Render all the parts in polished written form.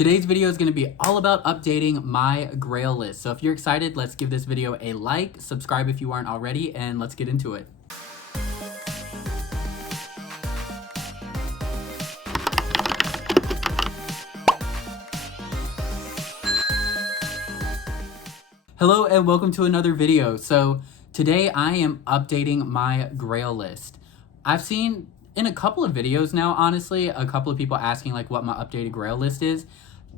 Today's video is going to be all about updating my Grail list. So if you're excited, let's give this video a like, subscribe if you aren't already, and let's get into it. Hello and welcome to another video. So today I am updating my Grail list. I've seen in a couple of videos now, honestly, a couple of people asking like what my updated Grail list is.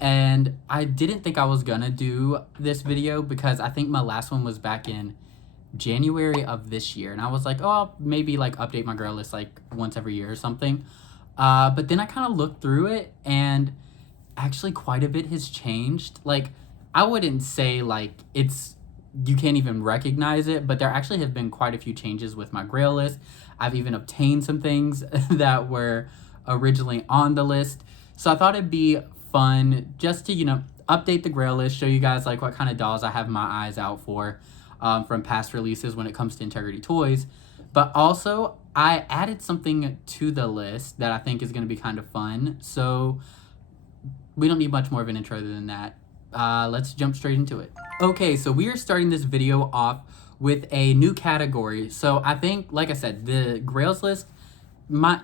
And I didn't think I was gonna do this video because I think my last one was back in January of this year. And I was like, oh, I'll maybe like update my Grail list like once every year or something. But then I kind of looked through it and actually quite a bit has changed. Like, I wouldn't say like you can't even recognize it, but there actually have been quite a few changes with my Grail list. I've even obtained some things that were originally on the list. So I thought it'd be fun just to, update the Grail list, show you guys like what kind of dolls I have my eyes out for from past releases when it comes to Integrity Toys. But also, I added something to the list that I think is going to be kind of fun. So we don't need much more of an intro than that. Let's jump straight into it. Okay, so we are starting this video off with a new category. So I think, like I said, the Grails list,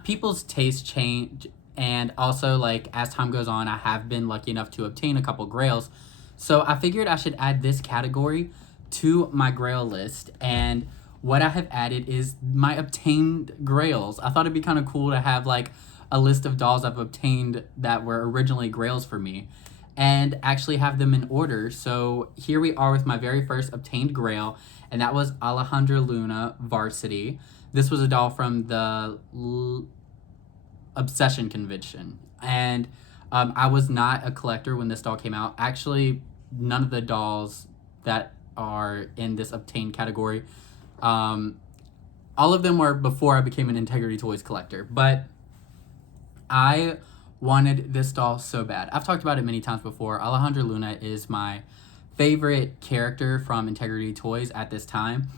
people's tastes change, and also like as time goes on, I have been lucky enough to obtain a couple Grails. So I figured I should add this category to my Grail list, and what I have added is my obtained Grails. I thought it'd be kind of cool to have like a list of dolls I've obtained that were originally Grails for me, and actually have them in order. So here we are with my very first obtained Grail, and that was Alejandra Luna Varsity. This was a doll from the Obsession convention, and I was not a collector when this doll came out. Actually, none of the dolls that are in this obtained category, all of them were before I became an Integrity Toys collector, but I wanted this doll so bad. I've talked about it many times before. Alejandra Luna is my favorite character from Integrity Toys at this time,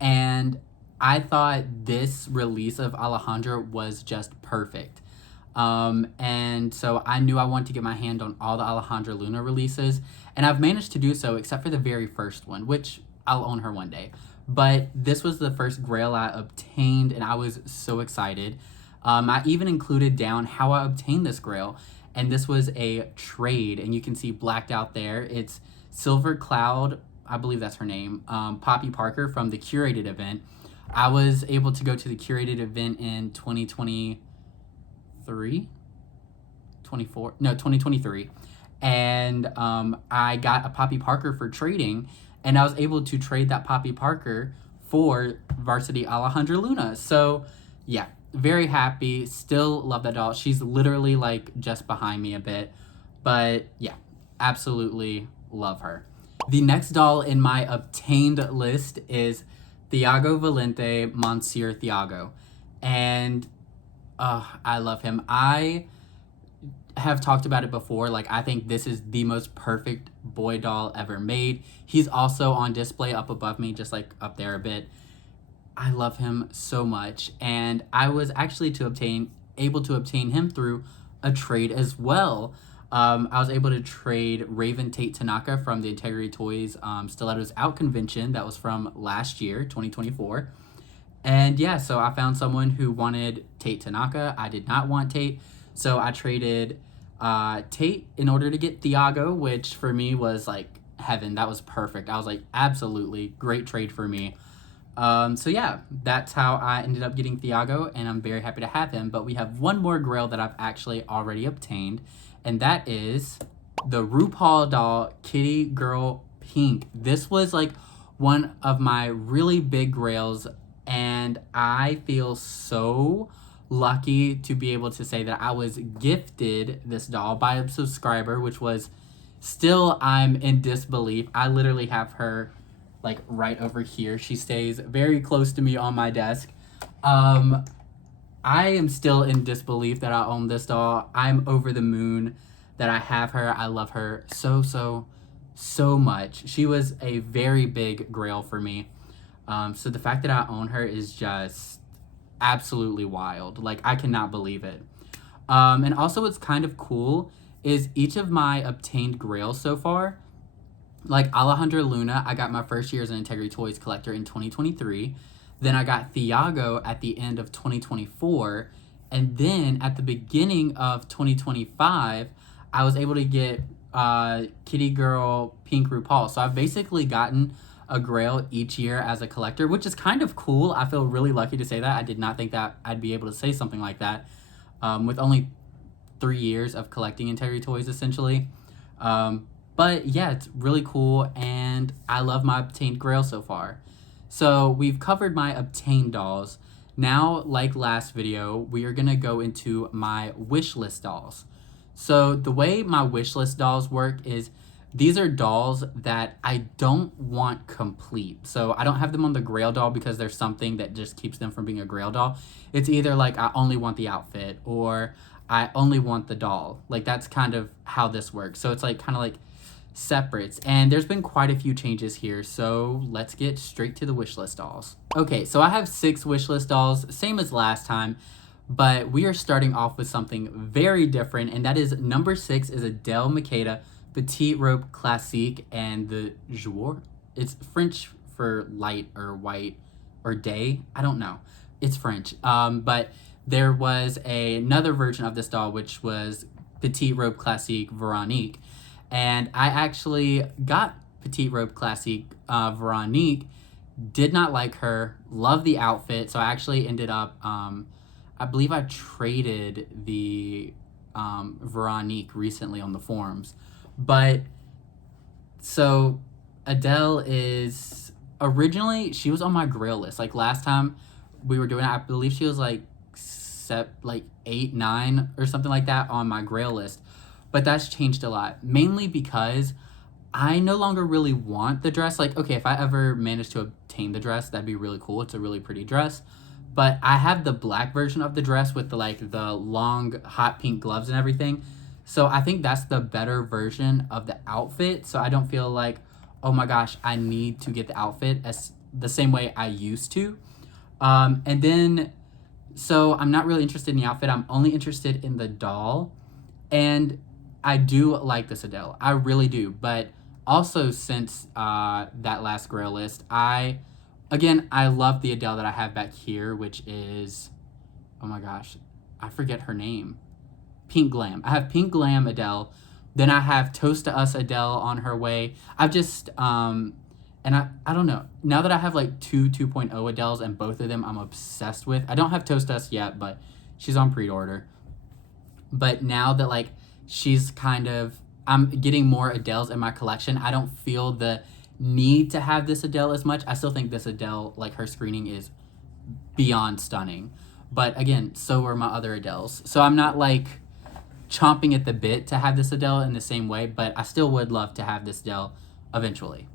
and I thought this release of Alejandra was just perfect. And so I knew I wanted to get my hand on all the Alejandra Luna releases, and I've managed to do so except for the very first one, which I'll own her one day. But this was the first Grail I obtained, and I was so excited. I even included down how I obtained this Grail, and this was a trade, and you can see blacked out there. It's Silver Cloud, I believe that's her name, Poppy Parker from the curated event. I was able to go to the curated event in 2023, and I got a Poppy Parker for trading, and I was able to trade that Poppy Parker for Varsity Alejandra Luna. So yeah, very happy. Still love that doll. She's literally like just behind me a bit, but yeah, absolutely love her. The next doll in my obtained list is Thiago Valente Monsieur Thiago, and I love him. I have talked about it before. Like, I think this is the most perfect boy doll ever made. He's also on display up above me, just like up there a bit. I love him so much, and I was actually able to obtain him through a trade as well. I was able to trade Raven Tate Tanaka from the Integrity Toys Stilettos Out convention that was from last year, 2024. And yeah, so I found someone who wanted Tate Tanaka. I did not want Tate, so I traded Tate in order to get Thiago, which for me was like heaven. That was perfect. I was like, absolutely great trade for me. So yeah, that's how I ended up getting Thiago, and I'm very happy to have him. But we have one more Grail that I've actually already obtained, and that is the RuPaul doll Kitty Girl Pink. This was like one of my really big Grails, and I feel so lucky to be able to say that I was gifted this doll by a subscriber, which was still, I'm in disbelief. I literally have her like right over here. She stays very close to me on my desk. I am still in disbelief that I own this doll. I'm over the moon that I have her. I love her so much. She was a very big Grail for me. So the fact that I own her is just absolutely wild. Like, I cannot believe it. And also, what's kind of cool is each of my obtained grails so far. Like Alejandra Luna, I got my first year as an Integrity Toys collector in 2023. Then I got Thiago at the end of 2024. And then at the beginning of 2025, I was able to get Kitty Girl Pink RuPaul. So I've basically gotten a grail each year as a collector, which is kind of cool. I feel really lucky to say that. I did not think that I'd be able to say something like that with only 3 years of collecting Integrity Toys, essentially. But yeah, it's really cool, and I love my obtained grail so far. So we've covered my obtained dolls. Now, like last video, we are gonna go into my wish list dolls. So the way my wish list dolls work is these are dolls that I don't want complete. So I don't have them on the grail doll because there's something that just keeps them from being a grail doll. It's either like I only want the outfit or I only want the doll. Like that's kind of how this works. So it's like kind of like separates, and there's been quite a few changes here, so let's get straight to the wishlist dolls. Okay, so I have 6 wishlist dolls, same as last time, but we are starting off with something very different, and that is number 6 is Adele Makeda Petite Robe Classique, and the jour, it's French for light or white or day, I don't know, it's French, but there was another version of this doll which was Petite Robe Classique Veronique. And I actually got Petite Robe Classique Veronique, did not like her, loved the outfit, so I actually ended up, I believe I traded the Veronique recently on the forums. But, so Adele is, originally, she was on my Grail list. Like last time we were doing it, I believe she was like 8, 9 or something like that on my Grail list. But that's changed a lot, mainly because I no longer really want the dress. Like, okay, if I ever manage to obtain the dress, that'd be really cool. It's a really pretty dress. But I have the black version of the dress with the long hot pink gloves and everything. So I think that's the better version of the outfit. So I don't feel like, oh my gosh, I need to get the outfit as the same way I used to. And then, so I'm not really interested in the outfit. I'm only interested in the doll. And I do like this Adele. I really do. But also since that last Grail list, I love the Adele that I have back here, which is, oh my gosh, I forget her name. Pink Glam. I have Pink Glam Adele. Then I have Toast to Us Adele on her way. I've just, and I don't know. Now that I have like 2.0 Adeles and both of them I'm obsessed with. I don't have Toast to Us yet, but she's on pre-order. But now that like she's kind of, I'm getting more Adeles in my collection, I don't feel the need to have this Adele as much. I still think this Adele, like her screening is beyond stunning. But again, so are my other Adeles. So I'm not like chomping at the bit to have this Adele in the same way, but I still would love to have this Adele eventually.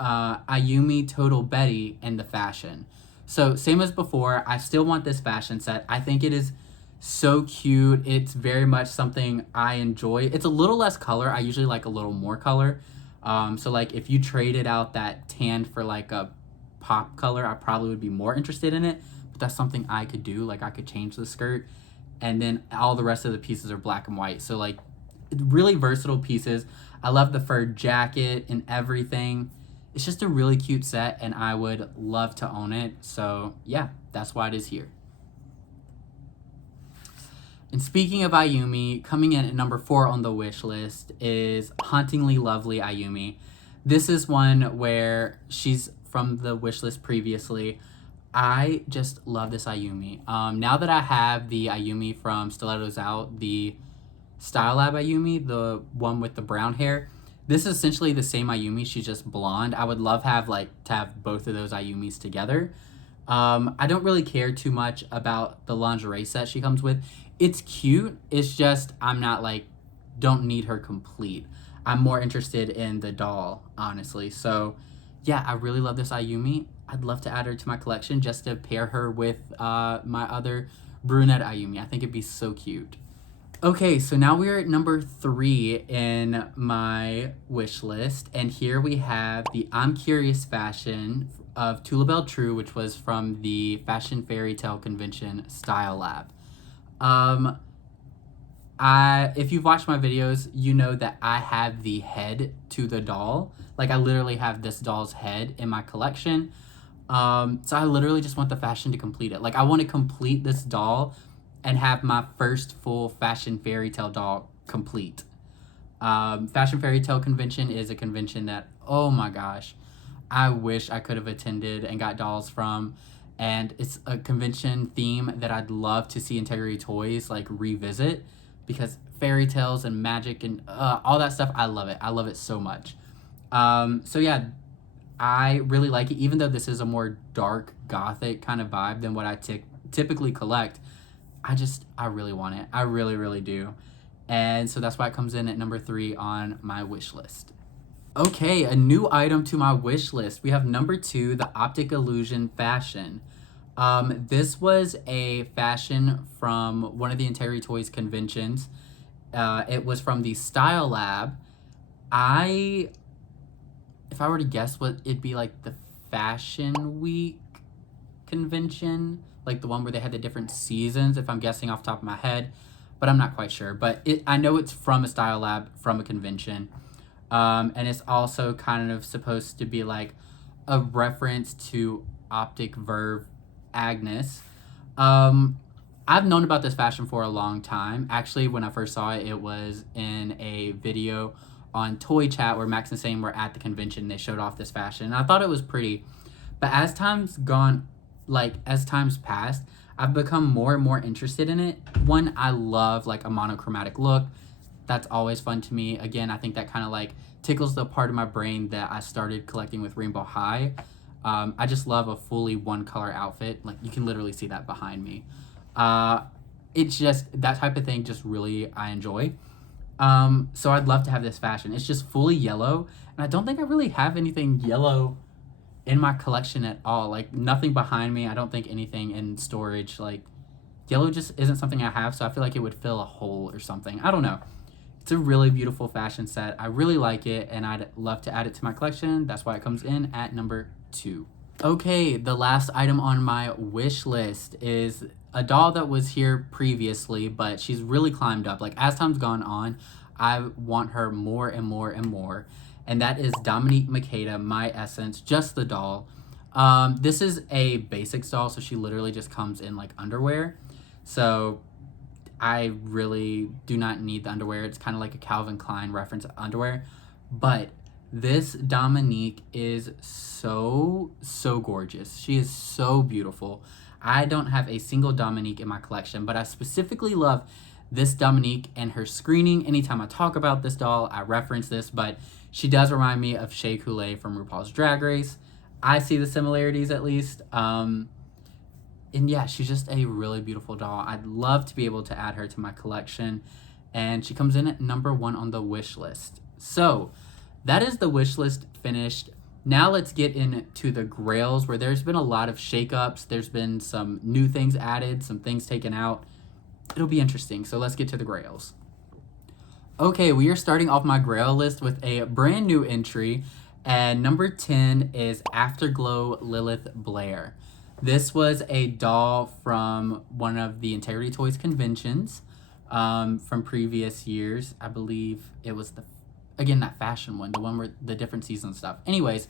Ayumi Total Betty and the fashion. So same as before, I still want this fashion set. I think it is so cute. It's very much something I enjoy. It's a little less color. I usually like a little more color. So like if you traded out that tan for like a pop color, I probably would be more interested in it. But that's something I could do. Like I could change the skirt and then all the rest of the pieces are black and white. So like really versatile pieces. I love the fur jacket and everything. It's just a really cute set and I would love to own it. So yeah, that's why it is here. And speaking of Ayumi, coming in at number 4 on the wish list is Hauntingly Lovely Ayumi. This is one where she's from the wish list previously. I just love this Ayumi. Now that I have the Ayumi from Stilettos Out, the Style Lab Ayumi, the one with the brown hair, this is essentially the same Ayumi, she's just blonde. I would love to have both of those Ayumis together. I don't really care too much about the lingerie set she comes with. It's cute, it's just I'm not like, don't need her complete. I'm more interested in the doll, honestly. So yeah, I really love this Ayumi. I'd love to add her to my collection just to pair her with my other brunette Ayumi. I think it'd be so cute. Okay, so now we're at number 3 in my wish list, and here we have the I'm Curious fashion of Tula Belle True, which was from the Fashion Fairy Tale Convention Style Lab. If you've watched my videos, you know that I have the head to the doll. Like, I literally have this doll's head in my collection. So I literally just want the fashion to complete it. Like, I want to complete this doll and have my first full Fashion Fairy Tale doll complete. Fashion Fairy Tale Convention is a convention that, oh my gosh, I wish I could have attended and got dolls from. And it's a convention theme that I'd love to see Integrity Toys like revisit, because fairy tales and magic and all that stuff, I love it. I love it so much. So yeah, I really like it, even though this is a more dark gothic kind of vibe than what I typically collect. I really want it. I really, really do. And so that's why it comes in at number 3 on my wish list. Okay, a new item to my wish list. We have number 2, the Optic Illusion Fashion. This was a fashion from one of the Integrity Toys conventions. It was from the Style Lab. If I were to guess, what it'd be like the Fashion Week convention, like the one where they had the different seasons, if I'm guessing off the top of my head, but I'm not quite sure. But I know it's from a Style Lab, from a convention. And it's also kind of supposed to be like a reference to Optic Verve Agnes. I've known about this fashion for a long time. Actually, when I first saw it, it was in a video on Toy Chat where Max and Sane were at the convention. They showed off this fashion, and I thought it was pretty. But as time's passed, I've become more and more interested in it. One, I love like a monochromatic look. That's always fun to me. Again, I think that kind of like tickles the part of my brain that I started collecting with Rainbow High. I just love a fully one color outfit. Like, you can literally see that behind me. It's just that type of thing, just really I enjoy. So I'd love to have this fashion. It's just fully yellow, and I don't think I really have anything yellow in my collection at all. Like, nothing behind me. I don't think anything in storage. Like, yellow just isn't something I have, so I feel like it would fill a hole or something. I don't know. It's a really beautiful fashion set. I really like it, and I'd love to add it to my collection. That's why it comes in at number 2. Okay, the last item on my wish list is a doll that was here previously, but she's really climbed up. Like, as time's gone on, I want her more and more and more. And that is Dominique Makeda, My Essence, just the doll. This is a basics doll, so she literally just comes in like underwear. So I really do not need the underwear. It's kind of like a Calvin Klein reference underwear. But this Dominique is so gorgeous. She is so beautiful. I don't have a single Dominique in my collection, but I specifically love this Dominique and her screening. Anytime I talk about this doll, I reference this, but she does remind me of Shea Coulee from RuPaul's Drag Race. I see the similarities, at least. And yeah, she's just a really beautiful doll. I'd love to be able to add her to my collection, and she comes in at number 1 on the wish list. So that is the wish list finished. Now let's get into the grails, where there's been a lot of shakeups. There's been some new things added, some things taken out. It'll be interesting. So let's get to the grails. Okay, we are starting off my grail list with a brand new entry, and number 10 is Afterglow Lilith Blair. This was a doll from one of the Integrity Toys conventions from previous years. I believe it was that fashion one, the one where the different season stuff. Anyways,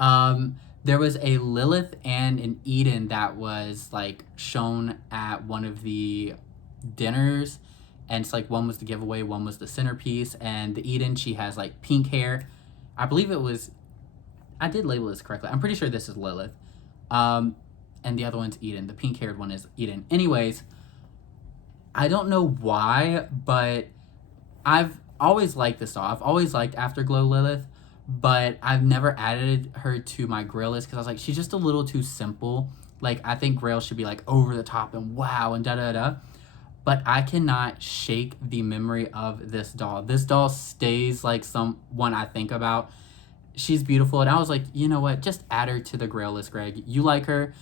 there was a Lilith and an Eden that was like shown at one of the dinners, and it's like one was the giveaway, one was the centerpiece. And the Eden, she has like pink hair. I believe I did label this correctly. I'm pretty sure this is Lilith. And the other one's Eden. The pink haired one is Eden. Anyways, I don't know why, but I've always liked this doll. I've always liked Afterglow Lilith, but I've never added her to my Grail list because I was like, she's just a little too simple. Like, I think Grail should be like over the top and wow and da-da-da. But I cannot shake the memory of this doll. This doll stays like someone I think about. She's beautiful, and I was like, you know what? Just add her to the Grail list, Greg. You like her.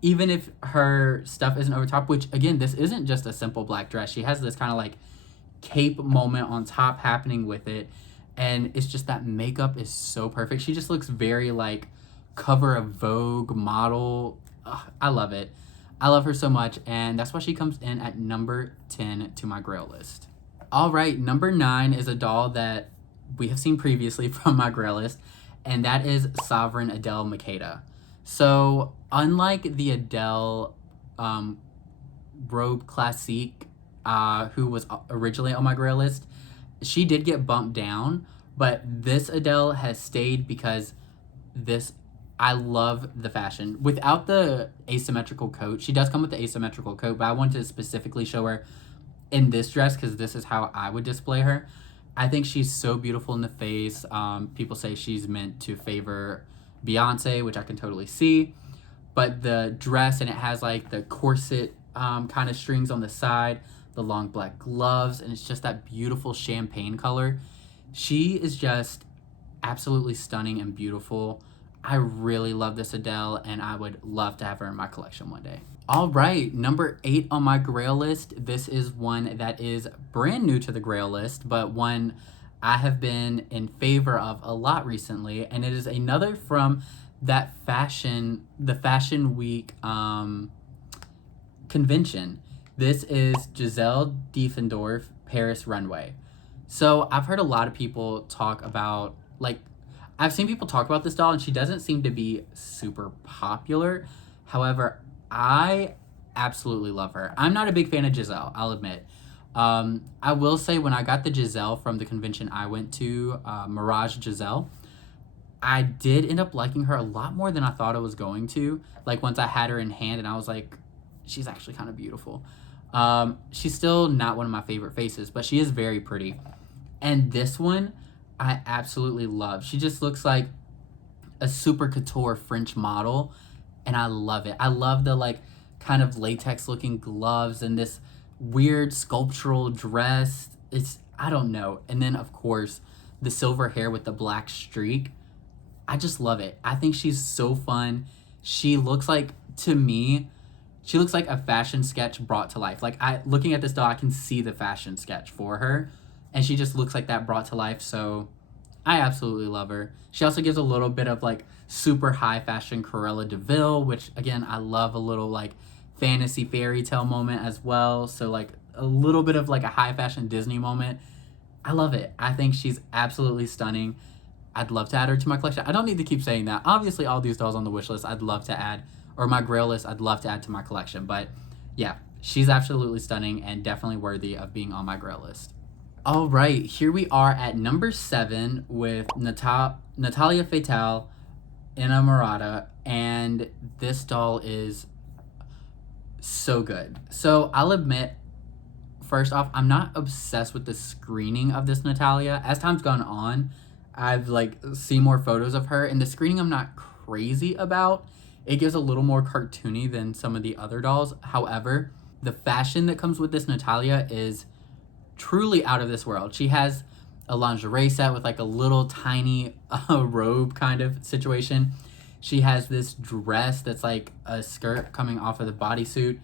Even if her stuff isn't over top, which, again, this isn't just a simple black dress. She has this kind of like cape moment on top happening with it, and it's just that makeup is so perfect. She just looks very like cover of Vogue model. Ugh, I love it. I love her so much, and that's why she comes in at number 10 to my Grail list. All right, number 9 is a doll that we have seen previously from my Grail list, and that is Sovereign Adele Makeda. So, unlike the Adele Robe Classique, who was originally on my Grail list, she did get bumped down, but this Adele has stayed because I love the fashion. Without the asymmetrical coat, she does come with the asymmetrical coat, but I wanted to specifically show her in this dress because this is how I would display her. I think she's so beautiful in the face. People say she's meant to favor Beyonce, which I can totally see. But the dress, and it has like the corset kind of strings on the side, the long black gloves, and it's just that beautiful champagne color. She is just absolutely stunning and beautiful. I really love this Adele, and I would love to have her in my collection one day. All right, number 8 on my Grail list. This is one that is brand new to the Grail list, but one I have been in favor of a lot recently, and it is another from the Fashion Week convention. This is Giselle Diefendorf Paris Runway. So I've heard a lot of people talk about, like, I've seen people talk about this doll, and she doesn't seem to be super popular. However, I absolutely love her. I'm not a big fan of Giselle, I'll admit. I will say when I got the Giselle from the convention I went to, Mirage Giselle, I did end up liking her a lot more than I thought I was going to. Like, once I had her in hand, and I was like, she's actually kind of beautiful. She's still not one of my favorite faces, but she is very pretty. And this one, I absolutely love. She just looks like a super couture French model, and I love it. I love the, like, kind of latex looking gloves and this weird sculptural dress. I don't know. And then, of course, the silver hair with the black streak. I just love it. I think she's so fun. She looks like, to me, she looks like a fashion sketch brought to life. Like, looking at this doll, I can see the fashion sketch for her, and she just looks like that brought to life. So I absolutely love her. She also gives a little bit of, like, super high fashion Cruella de Vil, which, again, I love a little, like, fantasy fairy tale moment as well. So, like, a little bit of, like, a high fashion Disney moment. I love it. I think she's absolutely stunning. I'd love to add her to my collection. I don't need to keep saying that. Obviously, all these dolls on the wish list, I'd love to add, or my Grail list, I'd love to add to my collection. But yeah, she's absolutely stunning and definitely worthy of being on my Grail list. All right, here we are at number 7 with Natalia Fatal, Inamorata, and this doll is so good. So I'll admit, first off, I'm not obsessed with the screening of this Natalia. As time's gone on, I've, like, seen more photos of her, and the screening I'm not crazy about. It gives a little more cartoony than some of the other dolls. However, the fashion that comes with this Natalia is truly out of this world. She has a lingerie set with, like, a little tiny robe kind of situation. She has this dress that's like a skirt coming off of the bodysuit.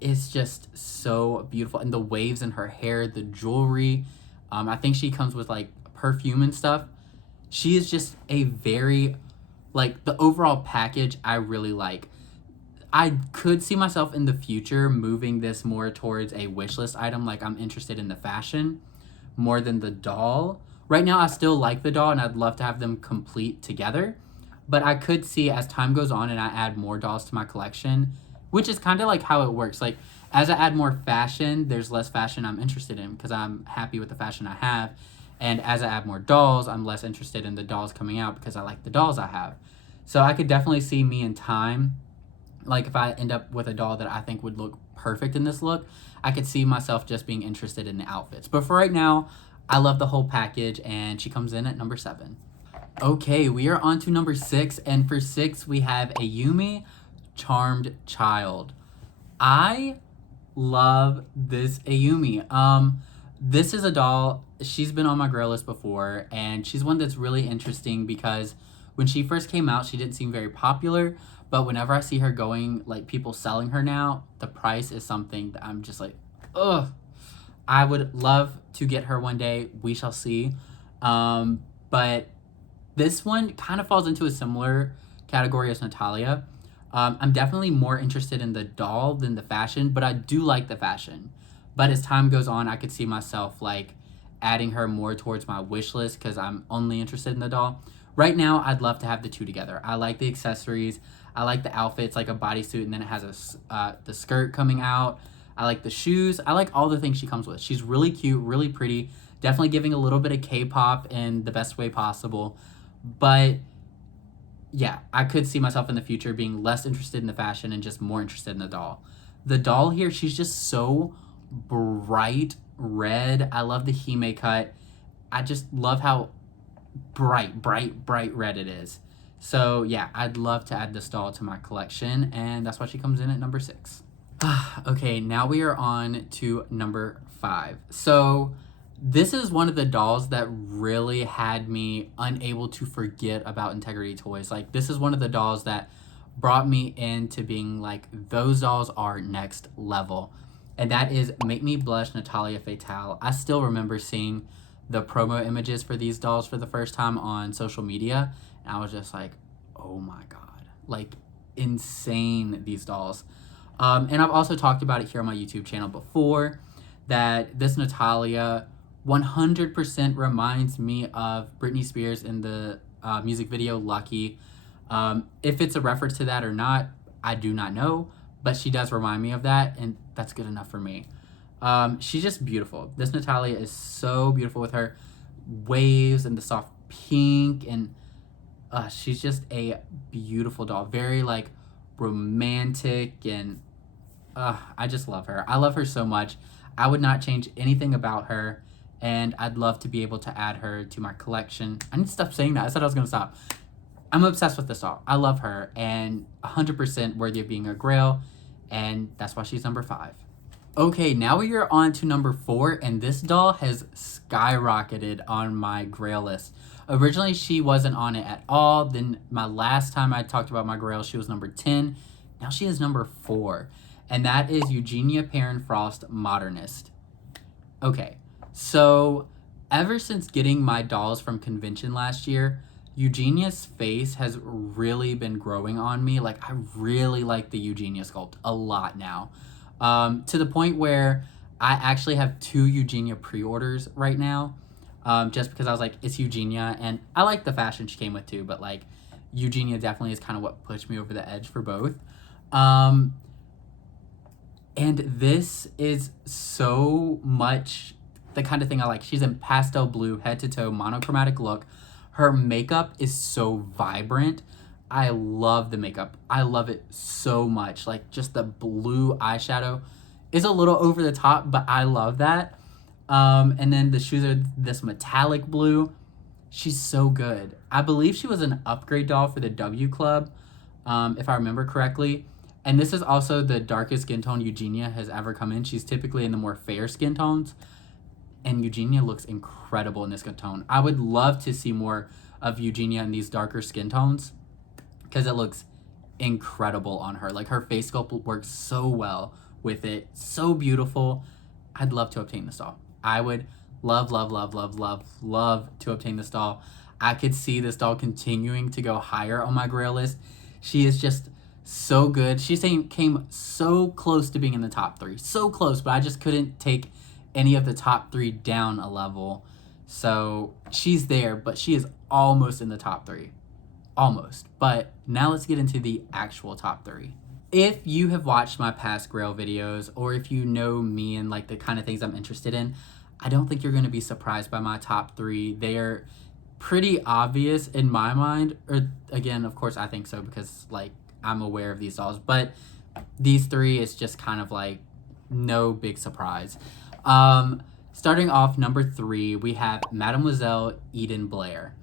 It's just so beautiful. And the waves in her hair, the jewelry. I think she comes with, like, perfume and stuff. She is just a very, like, the overall package I really like. I could see myself in the future moving this more towards a wish list item. Like, I'm interested in the fashion more than the doll. Right now, I still like the doll, and I'd love to have them complete together. But I could see, as time goes on and I add more dolls to my collection, which is kind of like how it works. Like, as I add more fashion, there's less fashion I'm interested in because I'm happy with the fashion I have. And as I add more dolls, I'm less interested in the dolls coming out because I like the dolls I have. So I could definitely see me in time, like, if I end up with a doll that I think would look perfect in this look, I could see myself just being interested in the outfits. But for right now, I love the whole package, and she comes in at number 7. Okay, we are on to number 6, and for 6, we have Ayumi Charmed Child. I love this Ayumi. This is a doll, she's been on my Grail list before, and she's one that's really interesting because when she first came out, she didn't seem very popular, but whenever I see her going, like, people selling her now, the price is something that I'm just like, ugh. I would love to get her one day. We shall see. But this one kind of falls into a similar category as Natalia. I'm definitely more interested in the doll than the fashion, but I do like the fashion. But as time goes on, I could see myself like adding her more towards my wish list because I'm only interested in the doll. Right now, I'd love to have the two together. I like the accessories. I like the outfits, like a bodysuit, and then it has the skirt coming out. I like the shoes. I like all the things she comes with. She's really cute, really pretty. Definitely giving a little bit of K-pop in the best way possible. But yeah, I could see myself in the future being less interested in the fashion and just more interested in the doll. The doll here, she's just so bright red. I love the hime cut. I just love how bright red it is. So yeah, I'd love to add this doll to my collection, and that's why she comes in at number 6. Okay, now we are on to number 5. So this is one of the dolls that really had me unable to forget about Integrity Toys. Like, this is one of the dolls that brought me into being like, those dolls are next level. And that is Make Me Blush Natalia Fatale. I still remember seeing the promo images for these dolls for the first time on social media. And I was just like, oh my God, like insane, these dolls. And I've also talked about it here on my YouTube channel before, that this Natalia 100% reminds me of Britney Spears in the music video Lucky. If it's a reference to that or not, I do not know, but she does remind me of that, and that's good enough for me. She's just beautiful. This Natalia is so beautiful with her waves and the soft pink, and she's just a beautiful doll. Very like romantic, and I just love her. I love her so much. I would not change anything about her, and I'd love to be able to add her to my collection. I need to stop saying that. I said I was gonna stop. I'm obsessed with this doll. I love her, and 100% worthy of being a Grail, and that's why she's number 5. Okay, now we are on to number 4, and this doll has skyrocketed on my Grail list. Originally, she wasn't on it at all. Then my last time I talked about my Grail, she was number 10. Now she is number 4, and that is Eugenia Perrin-Frost Modernist. Okay, so ever since getting my dolls from convention last year, Eugenia's face has really been growing on me. Like, I really like the Eugenia sculpt a lot now. To the point where I actually have 2 Eugenia pre-orders right now. Just because I was like, it's Eugenia, and I like the fashion she came with too, but like, Eugenia definitely is kind of what pushed me over the edge for both. And this is so much the kind of thing I like. She's in pastel blue, head to toe, monochromatic look. Her makeup is so vibrant. I love the makeup. I love it so much. Like, just the blue eyeshadow is a little over the top, but I love that. And then the shoes are this metallic blue. She's so good. I believe she was an upgrade doll for the W Club, if I remember correctly. And this is also the darkest skin tone Eugenia has ever come in. She's typically in the more fair skin tones. And Eugenia looks incredible in this skin tone. I would love to see more of Eugenia in these darker skin tones, because it looks incredible on her. Like, her face sculpt works so well with it. So beautiful. I'd love to obtain this doll. I would love to obtain this doll. I could see this doll continuing to go higher on my Grail list. She is just so good. She came so close to being in the top 3. So close, but I just couldn't take any of the top 3 down a level. So she's there, but she is almost in the top 3. Almost. But now let's get into the actual top 3. If you have watched my past Grail videos, or if you know me and like the kind of things I'm interested in, I don't think you're going to be surprised by my top 3. They're pretty obvious in my mind. Or again, of course, I think so because like I'm aware of these dolls. But these 3 is just kind of like no big surprise. Starting off number 3, we have Mademoiselle Eden Blair.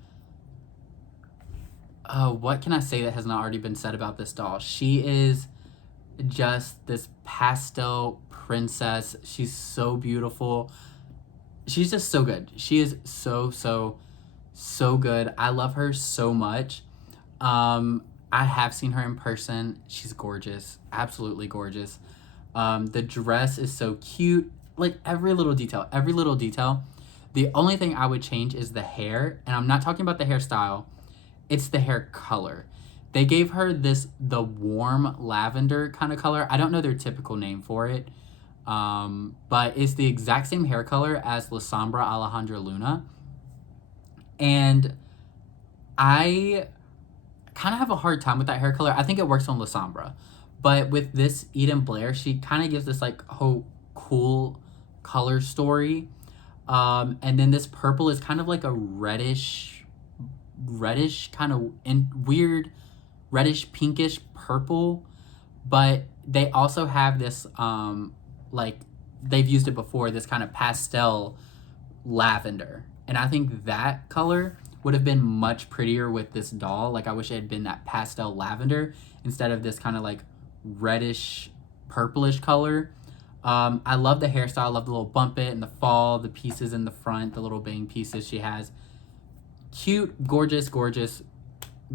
What can I say that has not already been said about this doll? She is just this pastel princess. She's so beautiful. She's just so good. She is so good. I love her so much. I have seen her in person. She's gorgeous. Absolutely gorgeous. The dress is so cute. Like, every little detail. The only thing I would change is the hair. And I'm not talking about the hairstyle. It's the hair color. They gave her the warm lavender kind of color. I don't know their typical name for it. But it's the exact same hair color as La Sombra Alejandra Luna. And I kind of have a hard time with that hair color. I think it works on La Sombra. But with this Eden Blair, she kind of gives this like whole cool color story. And then this purple is kind of like a reddish kind of weird reddish pinkish purple. But they also have this like they've used it before, this kind of pastel lavender. And I think that color would have been much prettier with this doll. Like I wish it had been that pastel lavender instead of this kind of like reddish purplish color. I love the hairstyle. I love the little bump it and the fall, the pieces in the front, the little bang pieces she has. Cute, gorgeous, gorgeous,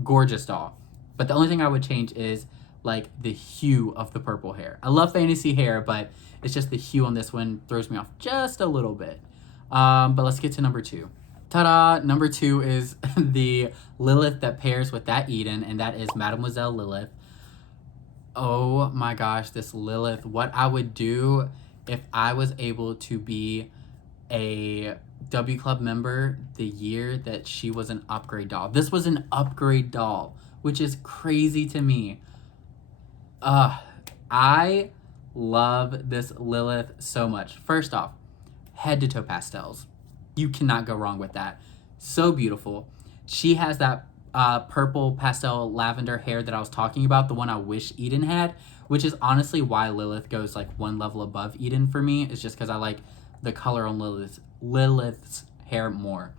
gorgeous doll. But the only thing I would change is like the hue of the purple hair. I love fantasy hair, but it's just the hue on this one throws me off just a little bit. But let's get to number 2. Ta-da! Number 2 is the Lilith that pairs with that Eden, and that is Mademoiselle Lilith. Oh my gosh, this Lilith. What I would do if I was able to be a W Club member the year that she was an upgrade doll. This was an upgrade doll, which is crazy to me. I love this Lilith so much. First off, head to toe pastels. You cannot go wrong with that. So beautiful. She has that purple pastel lavender hair that I was talking about, the one I wish Eden had, which is honestly why Lilith goes like one level above Eden for me. It's just because I like the color on Lilith's hair more.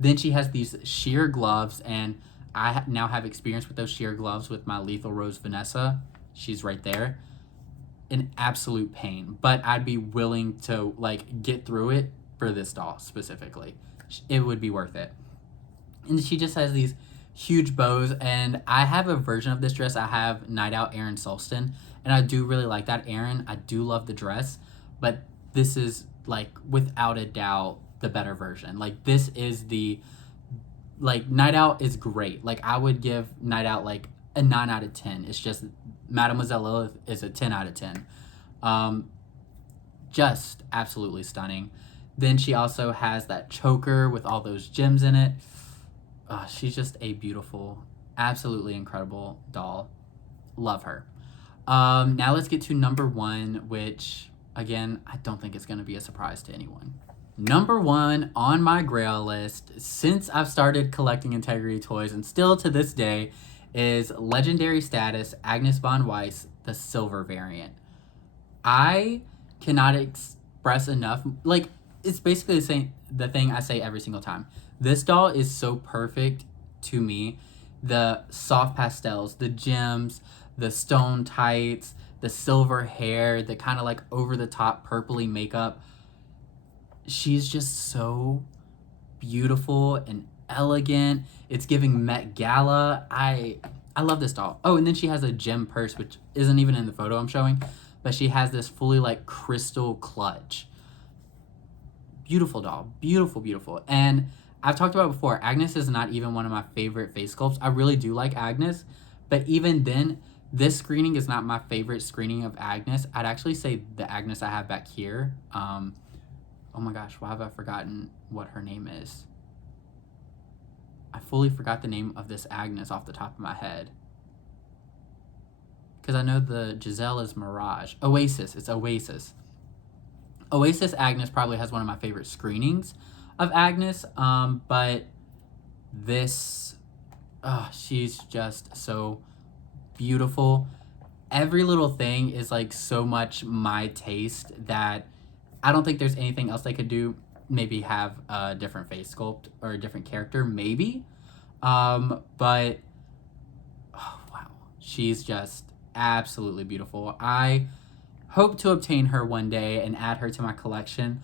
Then she has these sheer gloves, and I now have experience with those sheer gloves with my Lethal Rose Vanessa. She's right there. An absolute pain, but I'd be willing to like get through it for this doll specifically. It would be worth it. And she just has these huge bows, and I have a version of this dress. I have Night Out Erin Solston, and I do really like that Erin. I do love the dress, but this is like without a doubt the better version. Like this is the like Night Out is great. Like I would give Night Out like a 9 out of 10. It's just Mademoiselle Lilith is a 10 out of 10. Just absolutely stunning. Then she also has that choker with all those gems in it. She's just a beautiful, absolutely incredible doll. Love her. Now let's get to number 1, which, again, I don't think it's going to be a surprise to anyone. Number 1 on my Grail list, since I've started collecting Integrity toys, and still to this day, is Legendary Status Agnes Von Weiss, the silver variant. I cannot express enough, like, it's basically the thing I say every single time. This doll is so perfect to me. The soft pastels, the gems, the stone tights, the silver hair, the kind of like over the top purpley makeup. She's just so beautiful and elegant. It's giving Met Gala. I love this doll. Oh, and then she has a gem purse, which isn't even in the photo I'm showing, but she has this fully like crystal clutch. Beautiful doll. Beautiful, beautiful. And I've talked about it before, Agnes is not even one of my favorite face sculpts. I really do like Agnes, but even then, this screening is not my favorite screening of Agnes. I'd actually say the Agnes I have back here. Oh my gosh, why have I forgotten what her name is? I fully forgot the name of this Agnes off the top of my head. Because I know the Giselle is Mirage. Oasis. It's Oasis. Oasis Agnes probably has one of my favorite screenings of Agnes. But this, she's just so beautiful. Every little thing is like so much my taste that I don't think there's anything else they could do. Maybe have a different face sculpt or a different character, maybe. But, oh, wow. She's just absolutely beautiful. I hope to obtain her one day and add her to my collection.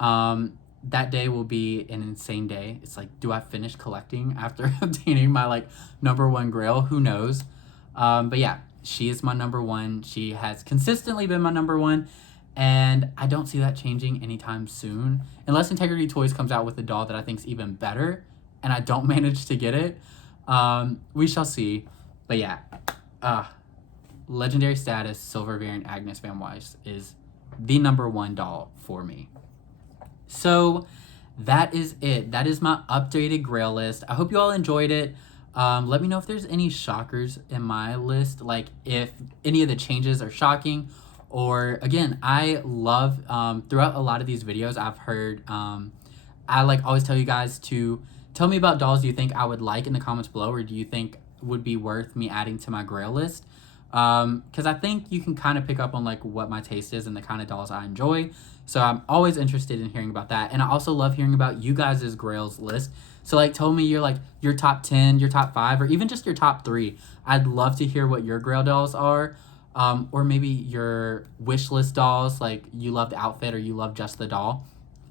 That day will be an insane day. It's like, do I finish collecting after obtaining my like number 1 Grail? Who knows? But yeah, she is my number 1. She has consistently been my number 1. And I don't see that changing anytime soon. Unless Integrity Toys comes out with a doll that I think is even better and I don't manage to get it. We shall see. But yeah, legendary status silver variant Agnes Van Weiss is the #1 doll for me. So that is it. That is my updated Grail list. I hope you all enjoyed it. Let me know if there's any shockers in my list, like if any of the changes are shocking. Or again, I love throughout a lot of these videos I've heard, I like always tell you guys to tell me about dolls you think I would like in the comments below, or do you think would be worth me adding to my Grail list. Because I think you can kind of pick up on like what my taste is and the kind of dolls I enjoy. So I'm always interested in hearing about that. And I also love hearing about you guys' Grails list. So like tell me your top 10, your top 5, or even just your top 3. I'd love to hear what your Grail dolls are. Or maybe your wish list dolls, like you love the outfit or you love just the doll.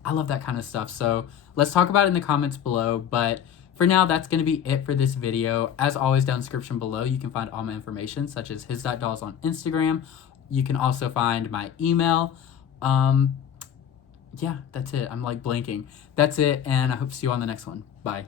I love that kind of stuff. So let's talk about it in the comments below. But for now, that's going to be it for this video. As always, down in the description below, you can find all my information, such as his.dolls on Instagram. You can also find my email. Yeah, that's it. I'm like blanking. That's it, and I hope to see you on the next one. Bye.